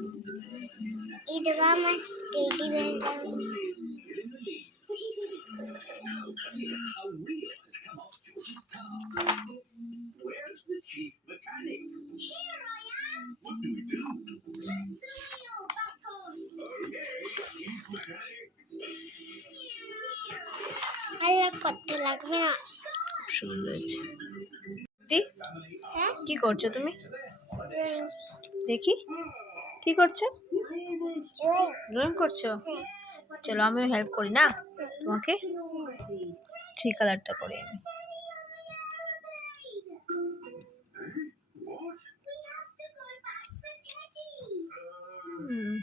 इधर मैं teddy bear अरे कत्ते লাগবে না সুন্দর হয়েছে। কি করছো তুমি? দেখি কি করছো? ড্রয়িং করছো? চলো আমিও হেল্প করি না তোমাকে। 3 কালারটা করি আমি।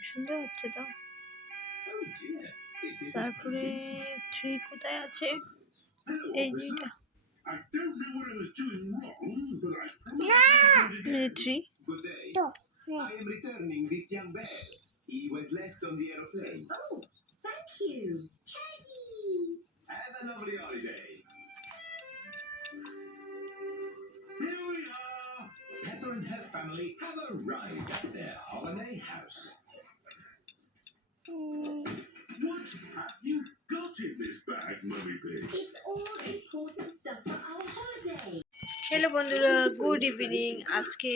সুন্দর হচ্ছে তো। তারপরে 3 কোথায় আছে? এই যে এটা না 3 তো I am returning this young bear. He was left on the aeroplane. Oh, thank you. Teddy! Have a lovely holiday. Here we are. Pepper and her family have arrived at their holiday house. What have you got in this bag, Mummy Pig? It's all important stuff for our holiday. Hello বন্ধুরা, good evening. আজকে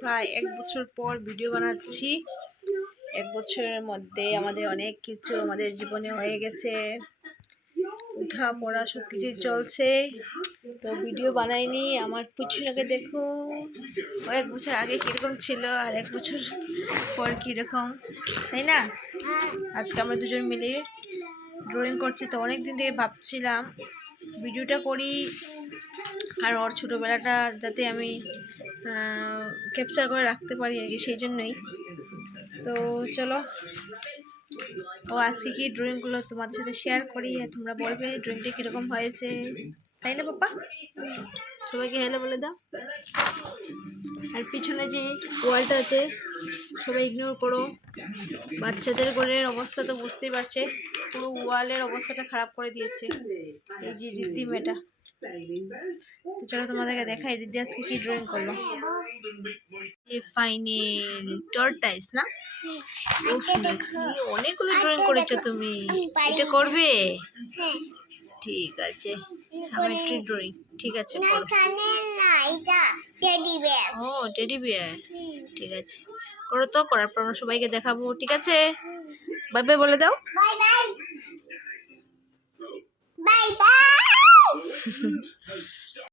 প্রায় 1 বছর পর video বানাচ্ছি। 1 বছরের মধ্যে আমাদের অনেক কিছু আমাদের জীবনে হয়ে গেছে, উঠা পড়া সব কিছু চলছে, তো ভিডিও বানাইনি। আমার পিছনে দেখো, 1 বছর আগে কীরকম ছিল আর 1 বছর পর কীরকম, তাই না? আজকে আমরা দুজন মিলে ড্রয়িং করছি। তো অনেক দিন থেকে ভাবছিলাম ভিডিওটা করি আর ওর ছোটোবেলাটা যাতে আমি ক্যাপচার করে রাখতে পারি আর কি, সেই জন্যই। তো চলো ও আজকে কি ড্রয়িংগুলো তোমাদের সাথে শেয়ার করি, আর তোমরা বলবে ড্রয়িংটা কীরকম হয়েছে, তাই না পাপা? সবাইকে হ্যালো বলে দাও। আর পিছনে যে ওয়ালটা আছে সবাই ইগনোর করো। বাচ্চাদের ঘরের অবস্থা তো বুঝতেই পারছে, পুরো ওয়ালের অবস্থাটা খারাপ করে দিয়েছে এই যে রিদ্দি মেয়েটা। তো চলো তোমাদেরকে দেখাই রিদ্দি আজকে কি ড্রয়িং করলো। এই ফাইনাল টর্টাইস না, অনেকগুলো ড্রয়িং করেছো তুমি। এটা করবে? ঠিক আছে, সামেট্রি ড্রয়িং। ঠিক আছে না করো। সামনে না, এটা টেডি বেয়ার। ও টেডি বিয়ার, ঠিক আছে করো তো। করার পর আমরা সবাইকে দেখাবো, ঠিক আছে? বাই বাই বলে দাও। Bye bye bye bye.